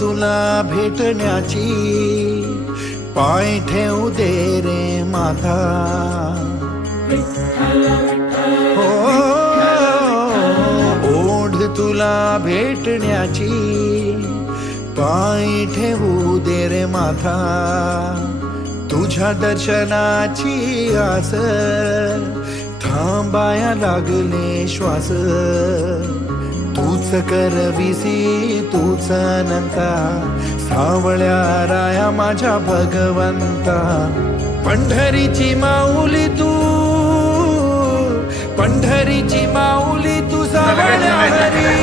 तुला भेटण्याची, पाय ठेवू दे रे माता. हो, ओढ तुला भेटण्याची, पाय ठेवू दे रे माता. तुझ्या दर्शनाची आस, थांबाया लागले श्वास. तूच करविसी तूच अनंता, सावळ्या राया माझ्या भगवंता. पंढरीची माऊली तू, पंढरीची माऊली तू, सावळ्या हरी.